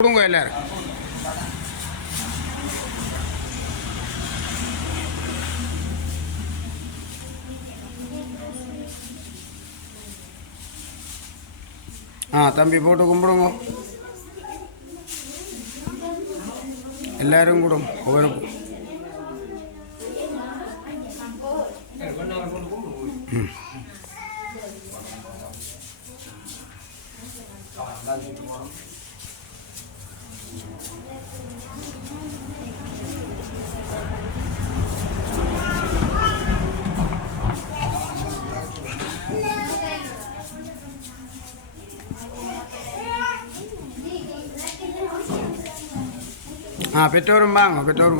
கொடுங்க எல்லாரும் ஆ தம்பி போட்டு கும்பிடுங்க எல்லாரும் கூடும் ஒவ்வொரு ம். పెట్రోల్ బాగా పెట్రోల్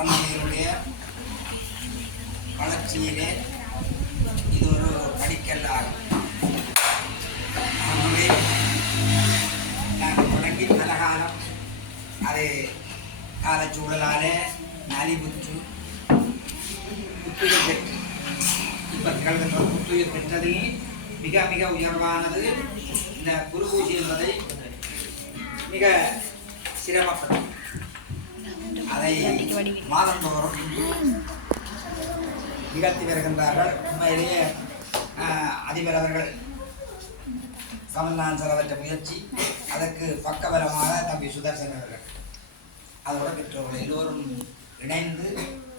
இந்த வளர்ச்சியிலே இது ஒரு படிக்கல்லாகும் ஆகவே நாங்கள் தொடங்கி பல காலம் அது காலச்சூழலாலே நலிவுற்று புத்துயிர் பெற்று இப்போ திகழ்கின்ற புத்துயிர் பெற்றதில் மிக மிக உயர்வானது இந்த குரு பூஜை என்பதை மிக சிரமப்பட்டது அதை மாதந்தோறும் நிகழ்த்தி வருகின்றார்கள். உண்மையிலேயே அதிபர் அவர்கள் கமல்நாத் அவற்ற முயற்சி அதற்கு பக்கபலமாக தம்பி சுதர்சன் அவர்கள் அதோட பெற்றோர்கள் எல்லோரும் இணைந்து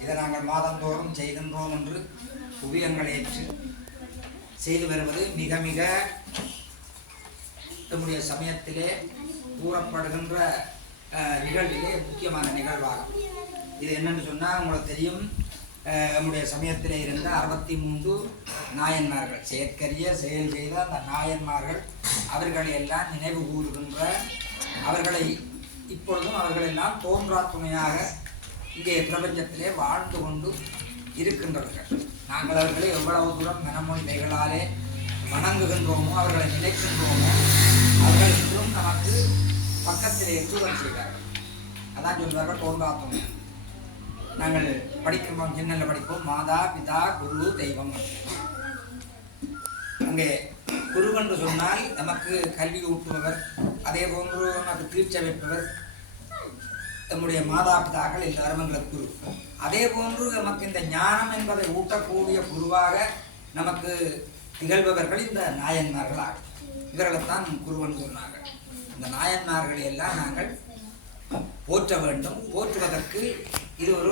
இதை நாங்கள் மாதந்தோறும் செய்கின்றோம் என்று உபயங்கள் ஏற்று செய்து வருவது மிக மிக நம்முடைய சமயத்திலே கூறப்படுகின்ற நிகழ்விலே முக்கியமான நிகழ்வாகும். இது என்னன்னு சொன்னால் உங்களுக்கு தெரியும் நம்முடைய சமயத்தில் இருந்த அறுபத்தி மூன்று நாயன்மார்கள் செயற்கரிய செயல் செய்த அந்த நாயன்மார்கள் அவர்களை எல்லாம் நினைவு கூறுகின்ற அவர்களை இப்பொழுதும் அவர்களெல்லாம் தோன்றா துணையாக இங்கே பிரபஞ்சத்திலே வாழ்ந்து கொண்டு இருக்கின்றவர்கள். நாங்கள் அவர்களை எவ்வளவு தூரம் மனமொழிமைகளாலே வணங்குகின்றோமோ அவர்களை நினைக்கின்றோமோ அவர்கள் இன்றும் நமக்கு பக்கத்தில் இருந்து செய்கிறார்கள் அதான் சொல்வார்கள் தோன்றா நாங்கள் படிக்கிறோம் சின்னல படிப்போம். மாதா பிதா குரு தெய்வம். அங்கே குரு என்று சொன்னால் நமக்கு கல்வி ஊட்டுபவர் அதே போன்று நமக்கு தீட்சை வைப்பவர் நம்முடைய மாதா பிதாக்கள் எல்லாரும் எங்களுக்கு குரு. அதே போன்று நமக்கு இந்த ஞானம் என்பதை ஊட்டக்கூடிய குருவாக நமக்கு திகழ்பவர்கள் இந்த நாயன்மார்கள் ஆகும் இவர்களைத்தான் குருவன் சொன்னார்கள். இந்த நாயன்மார்களை எல்லாம் நாங்கள் போற்ற வேண்டும். போற்றுவதற்கு இது ஒரு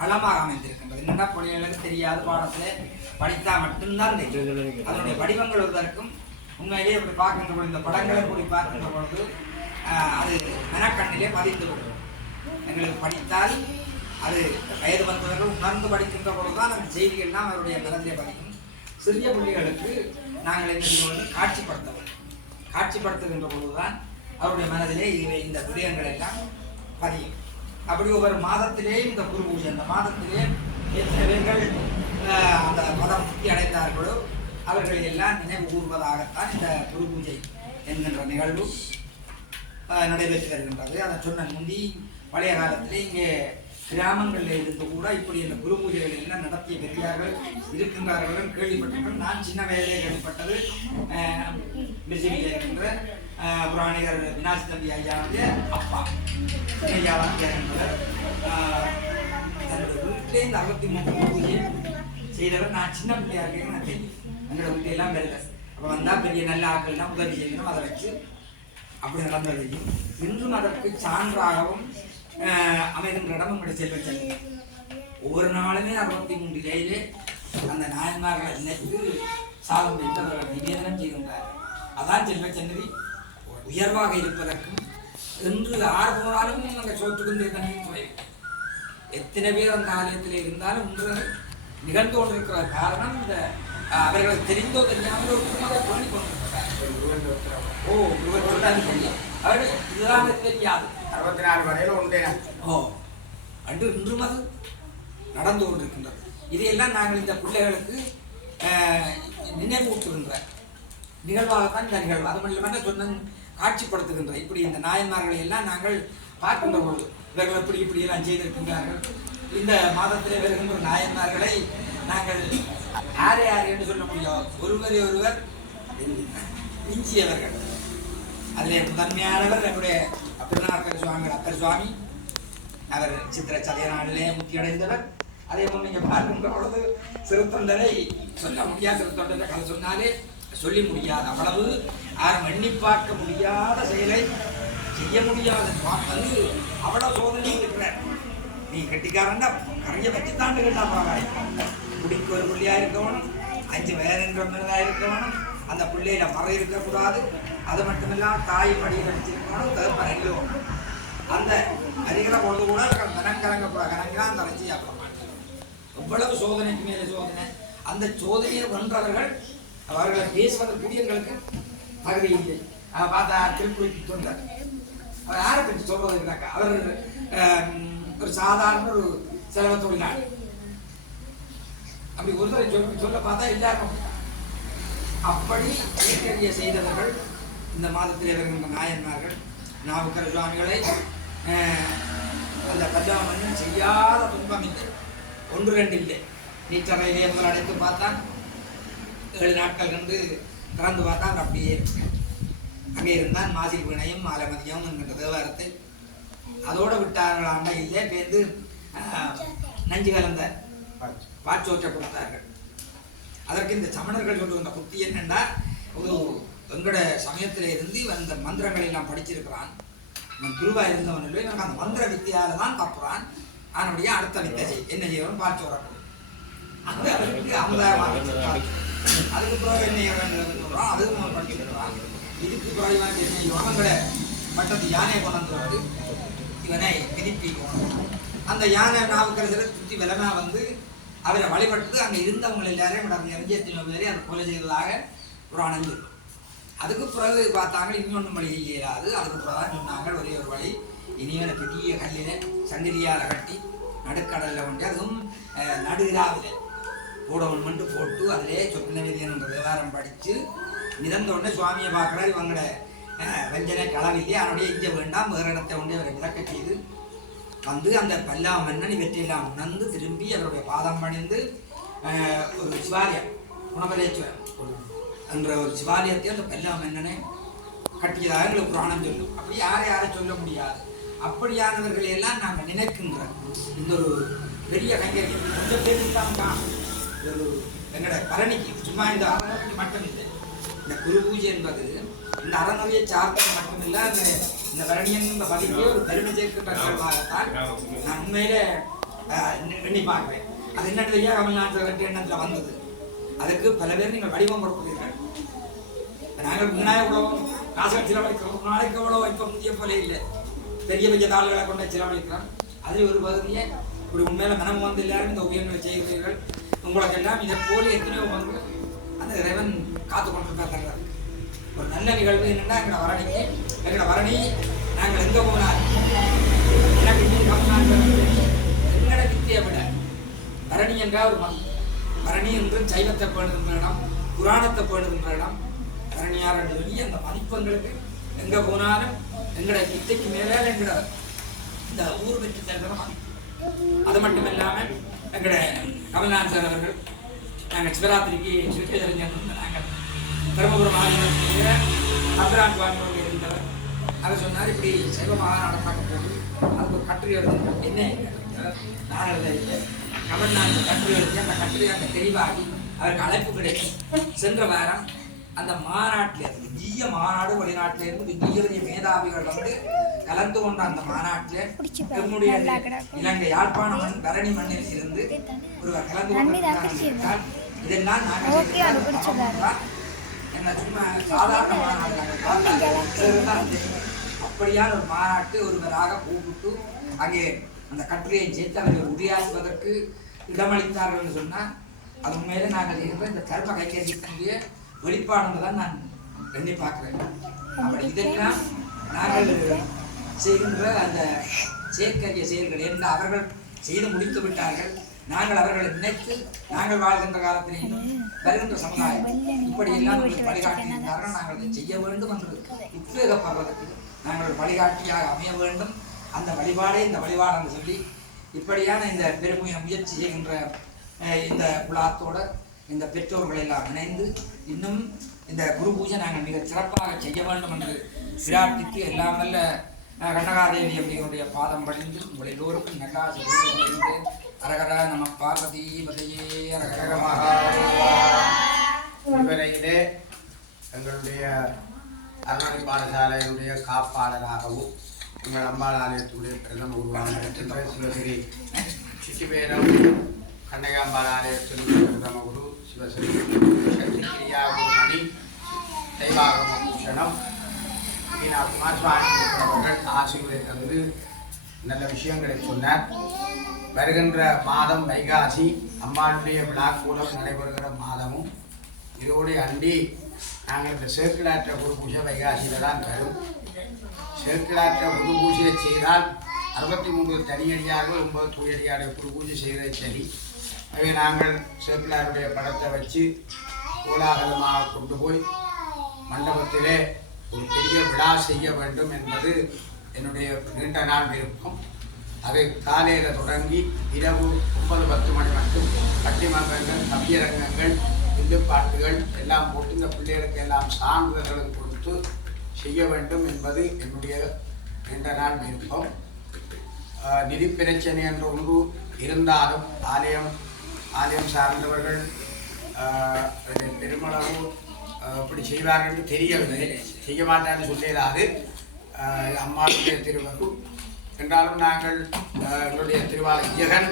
களமாக அமைந்திருக்கின்றது. என்னடா பிள்ளைகளுக்கு தெரியாத. பாடத்தில் படித்தால் மட்டும்தான் தெரியும். அதனுடைய வடிவங்கள் வருவதற்கும் உண்மையிலேயே இப்படி பார்க்கின்ற பொழுது இந்த படங்களை கூடி பார்க்கின்ற பொழுது அது மனக்கண்ணிலே பதிந்து விடும். எங்களுக்கு படித்தால் அது வயது வந்தவர்கள் உணர்ந்து படிக்கின்ற பொழுதுதான் அந்த செய்திகள்லாம் அவருடைய மனதிலே பதிக்கும் சிறிய பிள்ளைகளுக்கு நாங்கள் என்ன செய்வது காட்சிப்படுத்த வேண்டும். காட்சிப்படுத்துகின்ற பொழுதுதான் அவருடைய மனதிலே இவை- இந்த விடயங்கள் எல்லாம் பதியும். அப்படி ஒவ்வொரு மாதத்திலே இந்த குரு பூஜை அந்த மாதத்திலே எத்தனை அந்த மதம் முக்தி அடைந்தார்களோ அவர்களை எல்லாம் நினைவு கூறுவதாகத்தான் இந்த குரு பூஜை என்கின்ற நிகழ்வு நடைபெற்று வருகின்றது. அதை சொன்ன முந்தி பழைய காலத்திலே இங்கே கிராமங்களில் இருந்து கூட இப்படி இந்த குரு பூஜைகள் எல்லாம் நடத்திய பெரியார்கள் இருக்கின்றார்கள் என்று கேள்விப்பட்டிருக்கிறேன் நான் சின்ன வயதிலே கேள்விப்பட்டது ஆஹ், இருக்கின்ற புராணிகர் வினாசி தம்பி ஐயாவுடைய அப்பா ஐயாவாத்தியார் என்பவர் தன்னுடைய வீட்டிலே இந்த அறுபத்தி மூணு குரு செய்தவர். நான் சின்ன பிள்ளையா இருக்கேன் நான் தெரியும் எங்களோட வீட்டையெல்லாம் வரல அப்போ வந்தால் பெரிய நல்ல ஆட்கள்லாம் உதவி செய்யணும் அதை வச்சு அப்படி நடந்ததையும் இன்றும் அதற்கு சான்றாகவும் அமைகின்ற இடம் உங்களுடைய செல்வ ஒவ்வொரு நாளுமே அறுபத்தி மூன்று ஜெயிலே. அந்த நாயன்மார்களை நினைத்து சாதம் வைத்து அவர்கள் நிவேதனம் செய்கின்றார். அதான் செல்வ சன்னதி உயர்வாக இருப்பதற்கும் என்று ஆறு போனாலும் நாங்கள் சோற்றுக்குண்டே தண்ணி குறையும் எத்தனை பேர் அந்த ஆலயத்தில் இருந்தாலும் இன்று நிகழ்ந்து கொண்டிருக்கிற காரணம் இந்த அவர்களுக்கு தெரிந்தோ தெரியாமல் ஒரு புனித பேணி கொண்டிருக்கிறார் ஓ சொல்றாரு தெரியும் அவர்கள் இதுதான் தெரியாது. அறுபத்தி நாலு வரையில் உண்டேன் ஓ அன்று இன்றும் அது நடந்து கொண்டிருக்கின்றது. இதையெல்லாம் நாங்கள் இந்த பிள்ளைகளுக்கு நினைவூட்டுகின்ற நிகழ்வாகத்தான் இந்த நிகழ்வு. அது மட்டும் இல்லாமல் சொன்ன காட்சிப்படுத்துகின்ற இப்படி இந்த நாயன்மார்களை எல்லாம் நாங்கள் பார்க்கின்ற பொழுது இவர்கள் இப்படி இப்படி எல்லாம் செய்திருக்கின்றார்கள். இந்த மாதத்தில் வருகின்ற நாயன்மார்களை நாங்கள் யாரை யார் என்று சொல்ல முடியும்? ஒருவரை ஒருவர் இஞ்சியவர்கள் அதில் முதன்மையானவர் நம்முடைய திருநாக்கர் சுவாமி அக்கர் சுவாமி. அவர் சித்திர சதய நாளிலே முத்தி அடைந்தவர் அதே போல் நீங்கள் பார்க்கின்ற பொழுது சிறுத்தொண்டரை சொல்ல முடியாத சிறுத்தொண்டரை கதை சொன்னாலே சொல்லி முடியாத அவ்வளவு யார் எண்ணி பார்க்க முடியாத செயலை செய்ய முடியாத சுவாமி. வந்து அவ்வளவு சோதனை இருக்கிறார். நீ கட்டிக்காரன்னா கரைய வச்சு தாண்டு கேட்டா பரவாயில்லை குடிக்கு ஒரு புள்ளியாக இருக்க வேணும் அஞ்சு வேறென்றா இருக்கணும் அந்த பிள்ளையில மறை இருக்கக்கூடாது. அது மட்டுமில்லாம தாய் மடியை கடிச்சிருக்கணும் தகப்பன் எல்லோரும் அந்த அரிகிற பொழுது கூட கனங்கலங்க கலங்க தலைச்சி அப்புறம் மாட்டாங்க எவ்வளவு சோதனைக்கு மேலே சோதனை? அந்த சோதனையை வென்றவர்கள் அவர்களை பேசுவதற்கு எங்களுக்கு தகுதி இல்லை. பார்த்தா திருக்குறிப்பு தொண்டர். அவர் யாரை பற்றி சொல்றது இல்லைக்கா அவர் ஒரு சாதாரண ஒரு செலவு தொழிலாளி. அப்படி ஒருத்தரை சொல்ல சொல்ல பார்த்தா எல்லாருக்கும். அப்படி செய்தவர்கள் இந்த மாதத்திலே வருகின்ற நாயன்மார்கள் நாவுக்கர சுவாமிகளை அந்த பஞ்சாமன்னன் செய்யாத துன்பம் இல்லை. ஒன்று ரெண்டு இல்லை. நீச்சரையிலே முதல் அடைத்து பார்த்தான். ஏழு நாட்கள் கண்டு திறந்து பார்த்தான். அப்படியே இருக்கேன் அங்கே இருந்தான். மாசி வினையும் மாலமதியம் என்கின்ற தேவாரத்தை அதோடு விட்டார்களாண்டா இல்லை. பேர்ந்து நஞ்சு கலந்த வாட்சோச்சை கொடுத்தார்கள். அதற்கு இந்த சமணர்கள் சொல்லுகின்ற புத்தி என்னென்றால் ஒரு எங்களோட சமயத்தில் இருந்து அந்த மந்திரங்களை எல்லாம் படிச்சிருக்கிறான். இவன் குருவா இருந்தவன் இல்லை அந்த மந்திர வித்தியால தான் தப்புறான் அவனுடைய அடுத்த வித்தை செய். என்ன செய்யணும்? பார்த்து வரக்கூடும் அந்த அவருக்கு அமுதாயமாக அதுக்கு பிறகு என்ன செய்யணும் சொல்றான். அதுவும் அவன் படிச்சிருக்கிறான் இதுக்கு பிறகு என்ன செய்வான் பட்டத்து யானையை கொண்டு வந்து இவனை திருப்பி அந்த யானை நாவுக்கிறதுல சுற்றி விலமா வந்து அவரை வழிபட்டு அங்கே இருந்தவங்க எல்லாரையும் விட எரிஞ்சத்தின பேரை அதை கொலை செய்ததாக புராணம் அதுக்கு பிறகு பார்த்தாங்க இன்னொன்று வழி இயலாது அதுக்கு பிறகு தான் சொன்னாங்க ஒரே ஒரு வழி. இனியான பெரிய கல்லில் சங்கிலியால கட்டி நடுக்கடலில் கொண்டு அதுவும் அஹ், நடுராவில போடவன் மட்டும் போட்டு அதிலே சொப்பின விதியன்ற விவகாரம் படித்து மிதந்த உடனே சுவாமியை பார்க்குறாரு இவங்களோட வஞ்சனை களவிலே அவனுடைய இஞ்ச வேண்டாம் வேறு இடத்தை கொண்டு அவரை விளக்க செய்து வந்து அந்த பல்லா மன்னன் இவற்றையெல்லாம் உணர்ந்து திரும்பி அவருடைய பாதம் பணிந்து ஒரு சிவாலயம் குணபலேஸ்வரர் என்ற ஒரு சிவாலயத்தை அந்த பல்லா என்னன்னு கட்டியதாக எங்களுக்கு புராணம் சொல்லும். அப்படி யாரை யாரை சொல்ல முடியாது. அப்படியானவர்களை எல்லாம் நாங்கள் நினைக்கின்ற இந்த ஒரு பெரிய கைங்கரியம் கொஞ்சம் பேருக்கு தான் ஒரு எங்களோட பரணிக்கு. சும்மா இந்த அறநூறு மட்டும் இல்லை. இந்த குரு பூஜை என்பது இந்த அறநூறியை சார்ந்தது மட்டும் அந்த இந்த பரணியன் இந்த பதிக்கே ஒரு பெருமை சேர்க்கப்பட்டதாகத்தான் நான் உண்மையிலே எண்ணி- பார்க்கிறேன். அது என்னன்னு தெரியாது தமிழ்நாட்டில் கட்டி எண்ணத்தில் வந்தது. அதுக்கு பல பேர் நீங்கள் வடிவம் கொடுக்கிறீர்கள். நாங்கள் முன்னாடி உழவும் காசை செலவழிக்கிறோம். ஒரு நாளைக்கு எவ்வளோ இப்போ முந்திய போல இல்லை. பெரிய பெரிய தாள்களை கொண்டு செலவழிக்கிறோம். அதில் ஒரு பகுதியை இப்படி உண்மையில மனம் வந்து எல்லாரும் இந்த உயர்நிலை செய்கிறீர்கள். உங்களுக்கு எல்லாம் இதை போல எத்தனையோ வந்து அந்த இறைவன் காத்து கொண்டிருக்காங்க ஒரு நல்ல நிகழ்வு என்னன்னா எங்களை வரணிக்கு எங்களை வரணி நாங்கள் எங்கே போனால்? எனக்கு இன்னும் எங்களை வித்தியை விட பரணி என்றால் ஒரு மண் பரணி என்று சைவத்தை பேணுகின்ற இடம் புராணத்தை பேணுகின்ற இடம் பரணியார் என்று சொல்லி அந்த மதிப்பெண்களுக்கு எங்க போனாலும் எங்களோட வித்தைக்கு மேலே எங்களோட இந்த ஊர் வெற்றி செல்கிற மதிப்பு அது மட்டும் இல்லாம எங்களுடைய கமல்நாத் சார் அவர்கள் நாங்கள் சிவராத்திரிக்கு சிவகேஜரிஞர் நாங்கள் தருமபுரம் மாநிலத்தில் அப்ரான் சுவாமியோடு இருந்தவர். அவர் சொன்னார் இப்படி சைவ மகாநாடம் பார்க்க போகுது. அதுக்கு ஒரு கட்டுரை எழுதுங்க. என்ன? நான் எழுத கமல்நாத் கட்டுரை எழுதி அந்த கட்டுரை அங்கே தெளிவாகி அவருக்கு அழைப்பு கிடைக்கும் சென்ற வாரம் அந்த மாநாட்டில் இருந்து மாநாடு வெளிநாட்டில இருந்து விஜய மேதாவிகள் வந்து கலந்து கொண்ட அந்த மாநாட்டில் நம்முடைய இலங்கை யாழ்ப்பாண மண் பரணி மண்ணில் இருந்து ஒருவர் கலந்து கொண்டிருக்கிறார் இதெல்லாம் நாங்கள் என்ன சும்மா சாதாரண மாநாடு. அப்படியான ஒரு மாநாட்டு ஒருவராக கூப்பிட்டு அங்கே அந்த கட்டுரையை சேர்த்து அவர்கள் உரையாற்றுவதற்கு இடமளித்தார்கள் சொன்னால் அது உண்மையிலே நாங்கள் இருக்கிற இந்த தர்ம கைக்கேசிக்குரிய வெளிப்பாடு தான் நான் எண்ணி பார்க்கிறேன். அப்படி இதெல்லாம் நாங்கள் செய்கின்ற அந்த செயற்கரிய செயல்கள் என்ன அவர்கள் செய்து முடித்து விட்டார்கள். நாங்கள் அவர்களை நினைத்து நாங்கள் வாழ்கின்ற காலத்தில் வருகின்ற சமுதாயம் இப்படியெல்லாம் நமக்கு வழிகாட்டியிருந்தார்கள் நாங்கள் அதை செய்ய வேண்டும் என்று உத்வேகப்படுவதற்கு நாங்கள் வழிகாட்டியாக அமைய வேண்டும். அந்த வழிபாடே இந்த வழிபாடு என்று சொல்லி இப்படியான இந்த பெருமைய முயற்சி செய்கின்ற இந்த குலாத்தோட இந்த பெற்றோர்கள் எல்லாம் இணைந்து இன்னும் இந்த குரு பூஜை நாங்கள் மிக சிறப்பாக செய்ய வேண்டும் என்று பிரார்த்தித்து எல்லாமல்ல கண்ணகாதேவி அப்படிங்களுடைய பாதம் பழிந்து உங்கள் எல்லோருக்கும் நல்லாசி இருந்து அரகர நம பார்வதி பதையே அரகர எங்களுடைய அறநிலை பாடசாலையினுடைய காப்பாளராகவும் எங்கள் அம்பாள் ஆலயத்துடைய பிரதம உருவான சிவஸ்ரீ சிட்டிபேரம் கண்ணகாம்பாள் ஆலயத்தினுடைய பிரதம குரு சிவஸ்ரீ பூஷணம் குமாரசுவாமி அவர்கள் தந்து நல்ல விஷயங்களை சொன்னார் வருகின்ற மாதம் வைகாசி அம்மாளுடைய விழாக்கூடம் நடைபெறுகிற மாதமும் இதோடு அண்டி நாங்கள் இந்த சேக்கிலாற்ற குரு பூஜை வைகாசியில் தான் தரும் சேக்கிலாற்ற குரு பூஜையை செய்தால் அறுபத்தி மூன்று தனியடியார்கள் ஒன்பது தூயடியார்கள் குரு பூஜை செய்கிறது சரி எனவே நாங்கள் சேக்கிலாருடைய படத்தை வச்சு கோலாகலமாக கொண்டு போய் மண்டபத்திலே ஒரு பெரிய விழா செய்ய வேண்டும் என்பது என்னுடைய நீண்ட நாள் விருப்பம். அது காலையில் தொடங்கி இரவு ஒன்பது பத்து மணி மட்டும் பட்டிமன்றங்கள் கவியரங்கங்கள் வில்லுப்பாட்டுகள் எல்லாம் போட்டு இந்த பிள்ளைகளுக்கு எல்லாம் சான்றிதழ்களும் கொடுத்து செய்ய வேண்டும் என்பது என்னுடைய நீண்ட நாள் விருப்பம். நிதி பிரச்சனை என்ற ஒன்று இருந்தாலும் ஆலயம் ஆலயம் சார்ந்தவர்கள் பெருமளவு இப்படி செய்வார்கள் என்று தெரியவில்லை. செய்ய மாட்டான்னு சொல்லிடாது அம்மாவுடைய திருவரு என்றாலும் நாங்கள் எங்களுடைய திருவாளர் ஜெகன்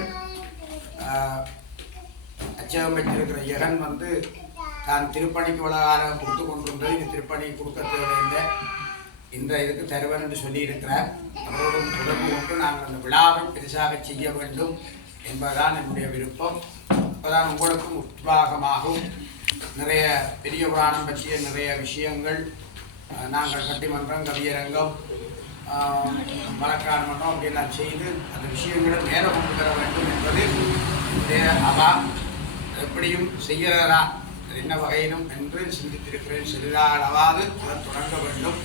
அச்சகம் வச்சிருக்கிற ஜெகன் வந்து தான் திருப்பணிக்கு விவகாரம் கொடுத்து கொண்டிருந்தது. இந்த திருப்பணி கொடுக்க தேவையில்லை இந்த இதுக்கு தருவன் என்று சொல்லியிருக்கிறார். அவரோடும் தொடர்பு கொண்டு நாங்கள் அந்த விழாவை பெருசாக செய்ய வேண்டும் என்பதுதான் என்னுடைய விருப்பம். அப்போதான் உங்களுக்கும் உற்சாகமாகும். நிறைய பெரிய புராணம் பற்றிய நிறைய விஷயங்கள் நாங்கள் சட்டிமன்றம் கவியரங்கம் ஆஹ், மன்றம் அப்படியெல்லாம் செய்து அந்த விஷயங்களை மேலே கொண்டு வர வேண்டும் என்பது அவா எப்படியும் செய்கிறதா என்ன வகையிலும் என்று சிந்தித்திருக்கிறேன். சிறிதாளவாது அதை தொடங்க வேண்டும்.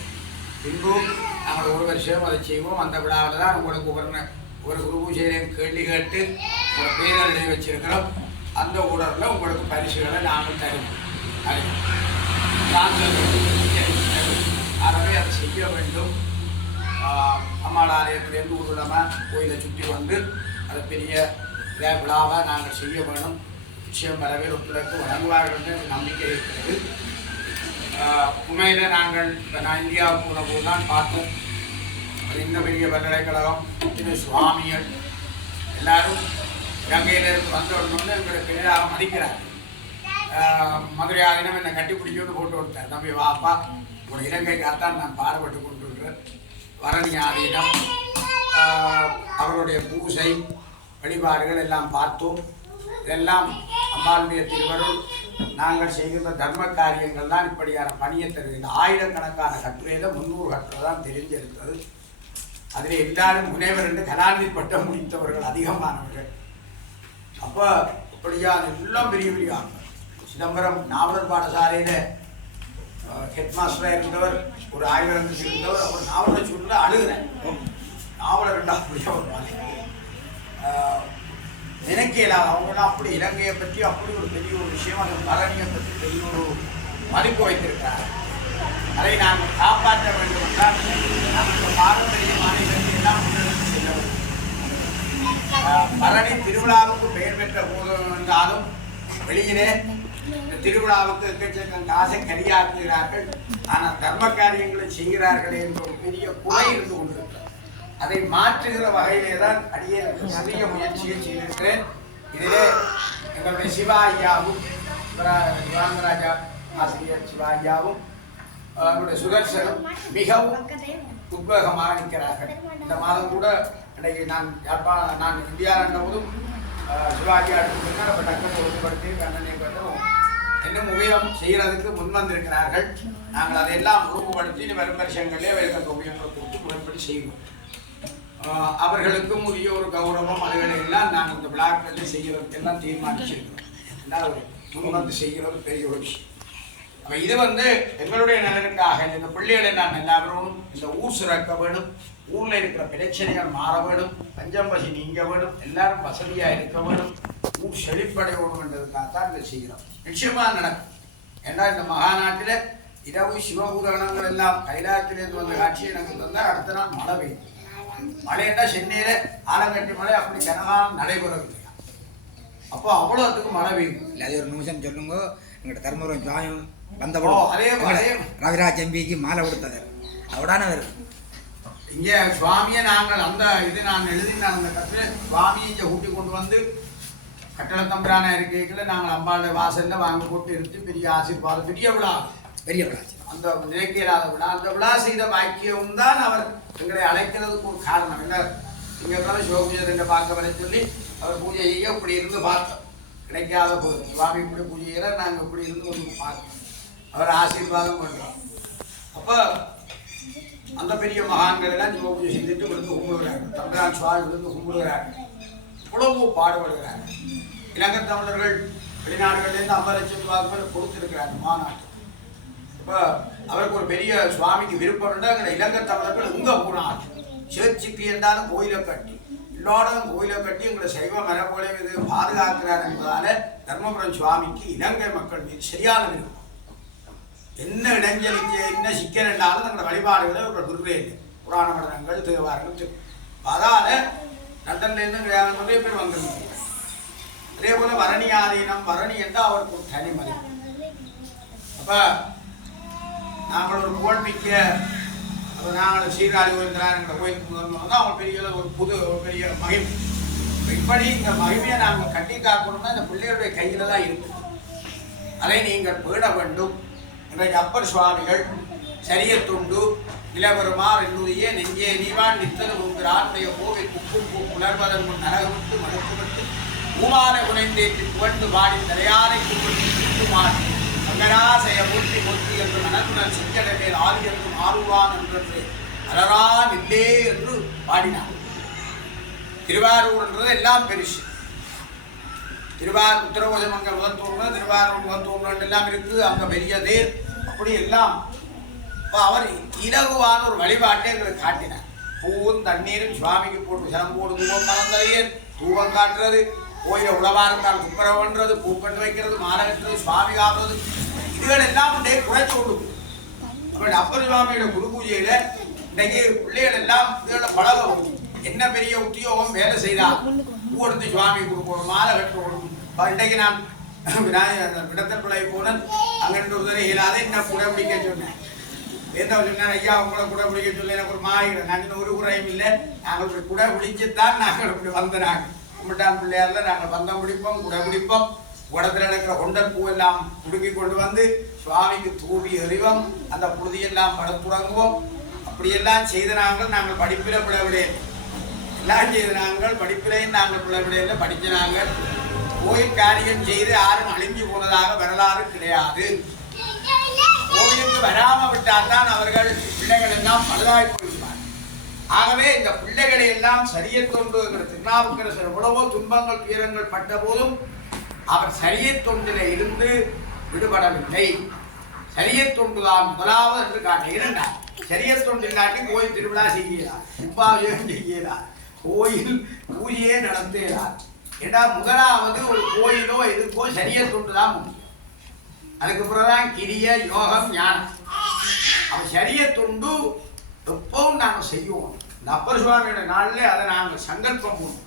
இன்றும் நாங்கள் ஒரு வருஷம் அதை செய்வோம். அந்த விழாவில் தான் உங்களுக்கு ஒரு ஒரு குரு பூஜையிலையும் கேள்வி கேட்டு ஒரு பேர் வச்சிருக்கிறோம். அந்த ஊடரில் உங்களுக்கு பரிசுகளை நாங்கள் தருவோம் நாங்கள் சான்றிதழ் ஆகவே அதை செய்ய வேண்டும். ஆஹ் அம்மாள் ஆலயத்திலேருந்து ஊர்வலமாக கோயிலை சுற்றி வந்து அது பெரிய விழாவாக நாங்கள் செய்ய வேணும். நிச்சயம் பல பேர் ஒத்துழைப்பு வழங்குவார்கள் என்று நம்பிக்கை இருக்கிறது. உண்மையில் நாங்கள் இப்போ நான் இந்தியாவுக்கு போன போது தான் பார்த்தோம் இந்த பெரிய பல்கலைக்கழகம் சுவாமிகள். எல்லாரும் கங்கையிலிருந்து வந்த உடனே எங்களை பெரிதாக மதிக்கிறார் மதுரை ஆகினம் என்னை கட்டி பிடிக்கணும்னு போட்டு கொடுத்தார் தம்பி வாப்பா ஒரு இலங்கைக்காகத்தான் நான் பாடுபட்டு கொண்டிருக்கிறேன். வரணி ஆதீனம். அவர்களுடைய அவருடைய பூசை வழிபாடுகள் எல்லாம் பார்த்தோம். இதெல்லாம் அம்மாளுடைய திருவருள். நாங்கள் செய்கின்ற தர்ம காரியங்கள் தான் இப்படியான பணியை தருகிறது ஆயிரக்கணக்கான கட்டுரையில் முந்நூறு கட்டுரை தான் தெரிஞ்சிருக்கிறது அதில் எல்லாரும் முனைவர் என்று கலாநிதி பட்டம் முடித்தவர்கள் அதிகமானவர்கள். அப்போ அப்படியா? எல்லாம் பெரிய பெரிய. ஆட்கள் சிதம்பரம் நாவலர் பாடசாலையில் ஹெட் மாஸ்டராக இருந்தவர் ஒரு ஆய்வரங்கத்தில் இருந்தவர் அவர் நாவலை சொல்ல அழுகிறேன் நாவலர் ரெண்டாவது அப்படியே ஒரு நினைக்க இல்லாத அவங்களாம் அப்படி இலங்கையை பற்றி அப்படி ஒரு பெரிய ஒரு விஷயம் அந்த பழனியை பற்றி பெரிய ஒரு மதிப்பு வைத்திருக்கிறார். அதை நாம் காப்பாற்ற வேண்டும் என்றால் நமக்கு பாரம்பரியமான இலங்கை எல்லாம் பரணி திருவிழாவுக்கு பெயர் பெற்ற பூதம் என்றாலும் வெளியிலே திருவிழாவுக்கு எக்கச்சக்கம் காசை கரியாக்குகிறார்கள். ஆனால் தர்ம காரியங்களை செய்கிறார்கள் என்ற ஒரு பெரிய குறை இருந்து கொண்டிருக்கிறது. அதை மாற்றுகிற வகையிலே தான் அடியே நிறைய முயற்சியை செய்திருக்கிறேன். இதிலே எங்களுடைய சிவா ஐயாவும் யுவாந்தராஜா ஆசிரியர் சிவா ஐயாவும் அவருடைய சுதர்சனும் மிகவும் உத்வேகமாக நிற்கிறார்கள். இந்த மாதம் கூட இன்றைக்கு நான் யாழ்ப்பாணம் நான் இந்தியாவில் போதும் சிவாஜி அடுத்து அப்போ டக்குன்னு ஒழுங்குபடுத்தி கண்ணனை பற்றும் இன்னும் உபயோகம் செய்கிறதுக்கு முன்வந்திருக்கிறார்கள் நாங்கள் அதையெல்லாம் ஒழுங்குபடுத்தி வரும் வருஷங்களே அவர்களுக்கு உபயங்களை கொடுத்து முறைப்படி செய்வோம். அவர்களுக்கும் உரிய ஒரு கௌரவம் அதுகளை எல்லாம் நாங்கள் இந்த விழாக்களில் செய்கிறதுக்கெல்லாம் தீர்மானிச்சிருக்கிறோம். எல்லாம் ஒரு முன்வந்து செய்கிறது பெரிய ஒரு விஷயம். அப்போ இது வந்து எங்களுடைய நலனுக்காக இந்த பிள்ளைகளை நான் எல்லாரும் இந்த ஊர் சிறக்க வேணும் ஊரில் இருக்கிற பிரச்சனைகள் மாற வேணும் பஞ்சம் பசி நீங்க வேணும் எல்லாரும் வசதியாக இருக்க வேணும் ஊர் செழிப்படைய வேணும்ன்றதுக்காக தான் இதை செய்கிறோம். நிச்சயமாக நடக்கும். ஏன்னா இந்த மகாநாட்டில் இரவு சிவபூதகணங்கள் எல்லாம் கைலாயத்திலிருந்து வந்த காட்சி எனக்கு தந்தால் அடுத்த நாள் மழை பெய்யும். மழைன்னா சென்னையில் ஆலங்கட்டி மழை அப்படி ஜனகாலம் நடைபெறும் அப்போ அவ்வளோத்துக்கு மழை பெய்யும். இல்லை அது ஒரு நிமிஷம் சொல்லுங்க. எங்கள்கிட்ட தர்மபுரம் ஜாயம். வந்த ஓ, அதே அதே ரவிராஜ் எம்பிக்கு மாலை கொடுத்தது அவடானவர். இங்க சுவாமியை நாங்கள் அந்த இது நான் எழுதின அந்த கட்டில சுவாமியை இங்க கூட்டி கொண்டு வந்து கட்டள தம்பிரான இருக்கைகளை நாங்கள் அம்பாளுடைய வாசல்ல வாங்கி போட்டு எடுத்து பெரிய ஆசீர்வாதம் பெரிய விழா. பெரிய விளாச்சு அந்த நினைக்க இயலாத விழா. அந்த விழா செய்த பாக்கியம் தான் அவர் எங்களை அழைக்கிறதுக்கு ஒரு காரணம். என்ன? இங்க சிவபூஜை பார்க்க வர சொல்லி அவர் பூஜை செய்ய இப்படி இருந்து பார்த்தோம் கிடைக்காத போது. சுவாமி இப்படி பூஜை செய்யற நாங்கள் இப்படி இருந்து வந்து பார்த்தோம் அவர் ஆசீர்வாதம் பண்றோம். அப்போ அந்த பெரிய மகான்களெல்லாம் எல்லாம் பூஜை செஞ்சுட்டு விழுந்து கும்பிடுகிறார்கள் தம்பிரான் சுவாமி விழுந்து கும்பிடுகிறார்கள் இவ்வளவு பாடுபடுகிறார்கள் இலங்கை தமிழர்கள் வெளிநாடுகள்லேருந்து ஐம்பது லட்சம் ரூபாய் கொடுத்துருக்கிறாங்க மாநாட்டு இப்போ அவருக்கு ஒரு பெரிய சுவாமிக்கு விருப்பம் இருந்தால் எங்களை இலங்கை தமிழர்கள் உங்கள் போனார் சேர்ச்சிக்கு என்றாலும் கோயிலை கட்டி எல்லாரும் கோயிலை கட்டி எங்களை சைவ மரபுகளை இது பாதுகாக்கிறார் என்பதால தர்மபுரம் சுவாமிக்கு இலங்கை மக்கள் மீது சரியான விருப்பம். என்ன இடைஞ்சலுக்கு என்ன சிக்கல் என்றாலும் நம்மளோட வழிபாடுகளை ஒரு துர்வே புராண மடங்கள் தேவாரங்கள் அதால் அதால லண்டன்லேருந்து நிறைய பேர் வந்திருந்தாங்க. அதே போல் வரணி ஆதீனம் வரணி என்றால் அவருக்கு ஒரு தனி மதிப்பு. அப்போ நாங்கள் ஒரு புகழ்மிக்க அப்ப நாங்கள் சீர்காழி கோவிந்தரான் என்ற கோயிலுக்கு வந்தோம்னா அவங்க பெரிய ஒரு புது ஒரு பெரிய மகிமை. இப்படி இந்த மகிமையை நாங்கள் கட்டி காக்கணும்னா இந்த பிள்ளைகளுடைய கையில் தான் இருக்கு. அதை நீங்கள் பேட வேண்டும். இன்றைக்கு அப்பர் சுவாமிகள் சரியத்துண்டு இளவருமார் என்னுடைய நெஞ்சே நீவான் நித்தது உங்கிறானுடைய கோவில் குக்கும் பூ புலர்வதன் முன் நரகமிட்டு மறுத்துவிட்டு பூமான குனைந்தேற்றி புகழ்ந்து பாடி தலையாரை கும்பிட்டு சுட்டுமான் அங்கராசய மூர்த்தி மூர்த்தி என்று மனத்துடன் சிங்கட மேல் ஆதி என்றும் ஆறுவான் என்று அலரான் இல்லே என்று பாடினார். திருவாரூர்ன்றது எல்லாம் பெருசு. திருவாரூர் உத்தரகோசமங்கல் முதல் திருவாரூர் முதல் தூங்கல் எல்லாம் இருக்குது அங்கே பெரிய அப்படியெல்லாம் அப்படி அவர் இலகுவான ஒரு வழிபாட்டை எங்களுக்கு காட்டினார். பூவும் தண்ணீரும் சுவாமிக்கு போட்டு சிரம் போடு தூவம் மறந்ததையர் தூவம் காட்டுறது கோயில உழவா இருந்தால் துப்புரவு பண்றது பூக்கட்டு வைக்கிறது மாலை கட்டுறது சுவாமி காட்டுறது இதுகள் எல்லாம் உடைய குறைச்சி கொண்டு நம்மளுடைய அப்பர் சுவாமியோட குரு பூஜையில இன்னைக்கு பிள்ளைகள் எல்லாம் இதோட பழகவும். என்ன பெரிய உத்தியோகம் வேலை செய்தா? பூ எடுத்து சுவாமி கொடுக்கணும் மாலை கட்டணும் அப்ப இன்னைக்கு நான் விநாயகர் விடத்தல் பிள்ளை போனேன் அங்கிட்டு ஒரு தடவை இயலாத. என்ன கூட பிடிக்க சொன்னேன் என்ன சொன்னேன் ஐயா உங்களை கூட பிடிக்க சொல்லி எனக்கு ஒரு மாயிரம் நாங்கள் ஒரு குறையும் இல்லை. நாங்கள் இப்படி கூட பிடிச்சுத்தான் நாங்கள் இப்படி வந்தனாங்க கும்பிட்டான் பிள்ளையார்ல நாங்கள் பந்தம் பிடிப்போம் கூட பிடிப்போம் உடத்துல இருக்கிற கொண்டல் பூ எல்லாம் குடுக்கி கொண்டு வந்து சுவாமிக்கு தூவி எறிவோம். அந்த புழுதியெல்லாம் படுத்துறங்குவோம் அப்படியெல்லாம் செய்த நாங்கள் நாங்கள் படிப்பில பிளவிடையே எல்லாம் செய்த நாங்கள் படிப்பிலையும் நாங்கள் பிளவிடையில் படிச்ச நாங்கள். கோயில் காரியம் செய்து யாரும் அழிஞ்சு போனதாக வரலாறு கிடையாது. கோயிலுக்கு வராம விட்டால்தான் அவர்கள் பிள்ளைகள் எல்லாம் பழுதாய் போயிருப்பார் ஆகவே இந்த பிள்ளைகளை எல்லாம் சரிய தொண்டுங்கிற திருநாவுக்கரசர் எவ்வளவோ துன்பங்கள் துயரங்கள் பட்ட போதும் அவர் சரிய தொண்டில இருந்து விடுபடவில்லை. சரிய தொண்டுதான் முதலாவது என்று காட்ட இரண்டாம். சரிய தொண்டு இல்லாட்டி கோயில் திருவிழா செய்கிறார் உபாயம் செய்கிறார் கோயில் பூஜையே நடத்துகிறார். ஏன்னா முதலாவது ஒரு கோயிலோ எதுக்கோ சரியை தொண்டுதான் முக்கியம் அதுக்கு பிறகுதான் கிரிய யோகம் ஞானம். அவன் சரிய தொண்டு எப்பவும் நாங்கள் செய்வோம். இந்த அப்பர் சுவாமியோட நாளில் அதை நாங்கள் சங்கல்பம் பண்ணுவோம்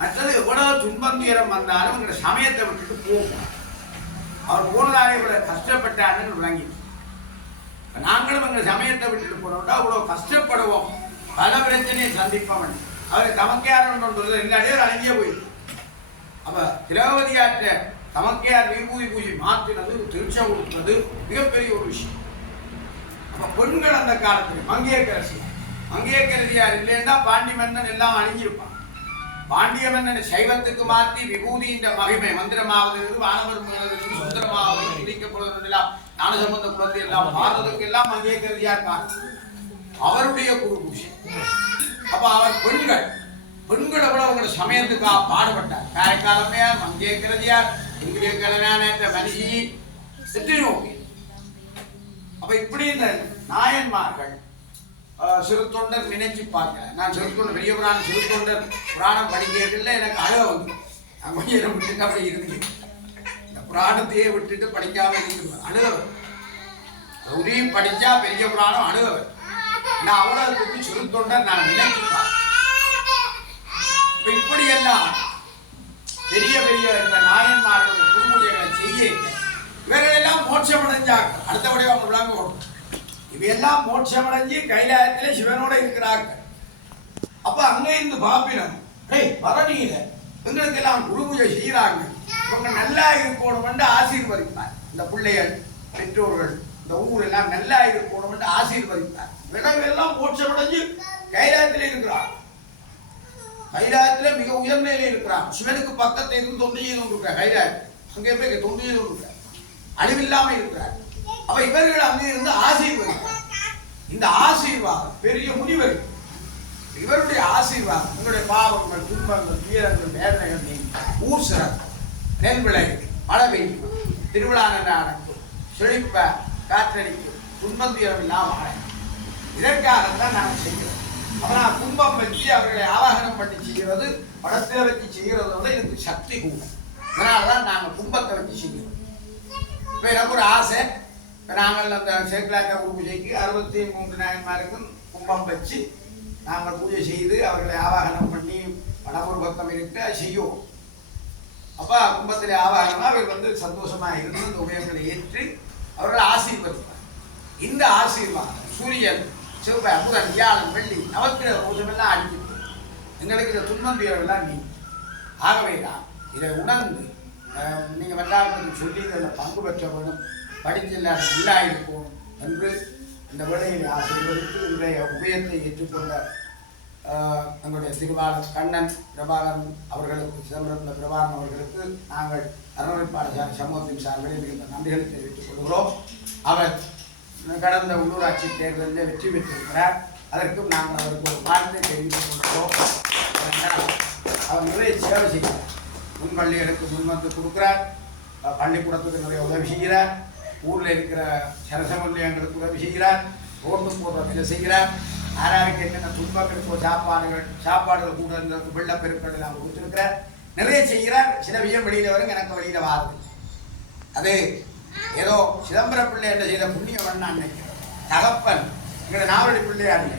மற்றது எவ்வளோ துன்பம் துயரம் வந்தாலும் எங்களை சமயத்தை விட்டுட்டு போவோம். அவர் போனதாலே இவ்வளோ கஷ்டப்பட்டாருன்னு விளங்கி நாங்களும் எங்கள் சமயத்தை விட்டுட்டு போனோம்னா அவ்வளோ கஷ்டப்படுவோம். பல பிரச்சனையை சந்திப்பவன். அவர் தமக்கையாரன் ஒன்று இல்லாட்டியே அழகிய போயிருக்கு அப்ப திரௌபதியாற்ற தமக்கையார் விபூதி பூஜை மாற்றினது திருச்சம் கொடுத்தது மிகப்பெரிய ஒரு விஷயம். அப்ப பெண்கள் அந்த காலத்தில் மங்கையரசி அங்கே இல்லைன்னா பாண்டி மன்னன் எல்லாம் அணிஞ்சிருப்பான். பாண்டிய மன்னன் சைவத்துக்கு மாற்றி விபூதியின் மகிமை மந்திரமாவது வானவர் மேலதிலிருந்து சுந்தரமாவது துடிக்கப்படுவது எல்லாம் ஞானசம்பந்த குலத்தை எல்லாம் பார்த்ததுக்கு எல்லாம் அங்கே காரணம். அவருடைய குரு பூஷை அப்ப அவர் பெண்கள் பெண்கள் சமயத்துக்காக பாடுபட்டார் காரைக்காலமையார் மங்கே கருதியார் எங்களுடைய கிழமையான மனுஷி எத்தனையோ பேர். அப்ப இப்படி இந்த நாயன்மார்கள் ஆஹ், சிறு தொண்டர் நினைச்சு பார்க்கல நான் சிறு தொண்டர் பெரிய புராணம் சிறு தொண்டர் புராணம் படிக்கிறதில்ல எனக்கு அழக வந்து அங்கே விட்டுட்டு அப்படி இருந்து இந்த புராணத்தையே விட்டுட்டு படிக்காம இருந்து அழுகவர் வரும். படிச்சா பெரிய புராணம் அழுகவர் நான் அவ்வளவு தூக்கி சிறு தொண்டர் நான் நினைச்சு பார்க்கிறேன். இப்படியெல்லாம் இப்படி எல்லாம் பெரிய பெரிய இந்த நாயன்மார்கள் குருமுறைகளை செய்ய இவர்கள் எல்லாம் மோட்சம் அடைஞ்சாங்க அடுத்தபடி அவங்க விளங்க இவையெல்லாம் மோட்சம் அடைஞ்சு கைலாயத்திலே சிவனோட இருக்கிறாங்க அப்ப அங்க இருந்து பாப்பினம் டேய் பரணியில எங்களுக்கு எல்லாம் குரு பூஜை செய்யறாங்க இவங்க நல்லா இருக்கணும் ஆசீர்வதிப்பார். இந்த பிள்ளைகள் பெற்றோர்கள் இந்த ஊர் எல்லாம் நல்லா இருக்கணும் ஆசீர்வதிப்பார். விடவெல்லாம் மோட்சம் அடைஞ்சு கைலாயத்திலே இருக்கிறாங்க கைலாயத்துல மிக உயர் இருக்கிறான். சிவனுக்கு பக்கத்தை இருந்து தொண்டு செய்து கொண்டிருக்கிறார். கைலாயம் அங்கே போய் தொண்டு செய்து கொண்டிருக்கிறார். அழிவில்லாம இருக்கிறார். அப்ப இவர்கள் அங்கே இருந்து ஆசீர்வதிக்கிறார். இந்த ஆசீர்வாதம் பெரிய முனிவர். இவருடைய ஆசீர்வாதம் உங்களுடைய பாவங்கள் துன்பங்கள் வீரங்கள் வேதனைகள் நீங்கி ஊர் சிறப்பு நெல் விளைவு மழை பெய்யும். திருவிழா நடக்கும். செழிப்ப காற்றடிக்கும். துன்பம் துயரம் இல்லாம வாழ இதற்காகத்தான் நாங்கள் செய்கிறோம். அப்ப கும்பம் வச்சு அவர்களை ஆவாகனம் பண்ணி செய்கிறது படத்தில் வச்சு செய்கிறத வந்து இதுக்கு சக்தி கூடும் அதனால தான் நாங்கள் கும்பத்தை வச்சு செய்கிறோம். இப்போ எனக்கு ஒரு ஆசை. நாங்கள் அந்த சேக்கலாக்கா பூஜைக்கு அறுபத்தி மூன்று நாயன்மாருக்கும் கும்பம் வச்சு நாங்கள் பூஜை செய்து அவர்களை ஆவாகனம் பண்ணி வடமுரு பக்கம் இருக்கு அதை செய்வோம். அப்போ கும்பத்தில் ஆவாகனமாக அவர் வந்து சந்தோஷமாக இருந்து இந்த உபயோகங்களை ஏற்று அவர்களை ஆசீர்வதிப்பார். இந்த ஆசீர்வாதம் சூரியன் செவ்வாய் புதன் வியாழன் வெள்ளி நவக்கிரக கோஷமெல்லாம் அடிக்கிட்டு எங்களுக்கு இந்த துன்பம் துயரெல்லாம் நீ ஆகவே தான் இதை உணர்ந்து நீங்கள் நீங்க சொல்லி இதில் பங்கு பெற்றவனும் வேணும் படிச்சில்லாத என்று இந்த வேளையில் ஆசிரியர்களுக்கு இன்றைய உபயத்தை ஏற்றுக்கொண்ட ஆஹ், எங்களுடைய திருவாளர் கண்ணன் பிரபாகரன் அவர்களுக்கு சிதம்பரத்தில் பிரபாகரன் அவர்களுக்கு நாங்கள் அருள்பாளர் சமூகத்தின் சார்பில் மிகுந்த நன்றிகளை தெரிவித்துக் கொள்கிறோம் அவர் கடந்த உள்ளூராட்சி தேர்தலில் வெற்றி பெற்றிருக்கிறார். அதற்கும் நாங்கள் அவருக்கு ஒரு வாழ்த்தை தெரிவித்துக் கொள்கிறோம். அவர் நிறைய சேவை செய்கிறார். முன்பள்ளிகளுக்கு முன் வந்து பள்ளிக்கூடத்துக்கு நிறைய உதவி செய்கிறார். ஊரில் இருக்கிற சரசமல்யங்களுக்கு உதவி செய்கிறார். ரோட்டு போடுற வேலை செய்கிறார். யாராருக்கு என்னென்ன துன்பம் இருக்கோ சாப்பாடுகள் சாப்பாடுகள் கூட இந்த வெள்ளப்பெருக்கள் எல்லாம் கொடுத்துருக்கிறார். நிறைய செய்கிறார். சில விஷயம் வெளியில் வரும் எனக்கு வெளியில் வாருது. அது ஏதோ சிதம்பர பிள்ளை என்ன செய்த புண்ணியம் நான் தகப்பன் எங்களை நாவடி பிள்ளையாரு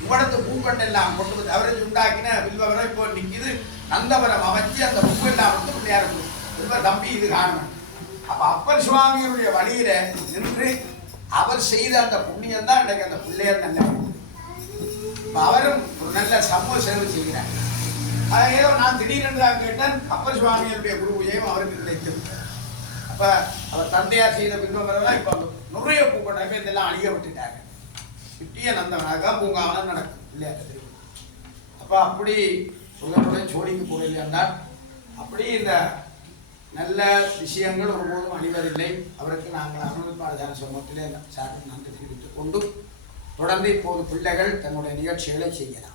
உங்களது பூக்கண்டு எல்லாம் கொண்டு வந்து அவரை உண்டாக்கின வில்வரம் இப்போ நிற்கிது நந்தவரம் அமைச்சு அந்த பூ எல்லாம் வந்து பிள்ளையார் வில்வ தம்பி இது காணும் அப்ப அப்பன் சுவாமியுடைய வழியில நின்று அவர் செய்த அந்த புண்ணியம் தான் இன்றைக்கு அந்த பிள்ளையார் நல்ல அவரும் ஒரு நல்ல சமூக சேவை செய்கிறார். ஏதோ நான் திடீரென்று தான் கேட்டேன் அப்பர் சுவாமியினுடைய குரு விஜயம் அவருக்கு கிடைத்திருக்கிறார் அப்ப அவர் தந்தையார் செய்த வில்வமரம் இப்ப நுரைய பூக்கொண்டை இதெல்லாம் அழிய விட்டுட்டாங்க. கிட்டிய நந்தவனாக பூங்காவனம் நடக்கும். இல்லையா தெரியும் அப்ப அப்படி சுகத்துடன் ஜோடிக்கு போறது என்றால் அப்படி இந்த நல்ல விஷயங்கள் ஒருபோதும் அழிவதில்லை. அவருக்கு நாங்கள் அருள்பாடுதான சமூகத்திலே சார்பில் நன்றி தெரிவித்துக் கொண்டு தொடர்ந்து இப்போது பிள்ளைகள் தங்களுடைய நிகழ்ச்சிகளை செய்யலாம்.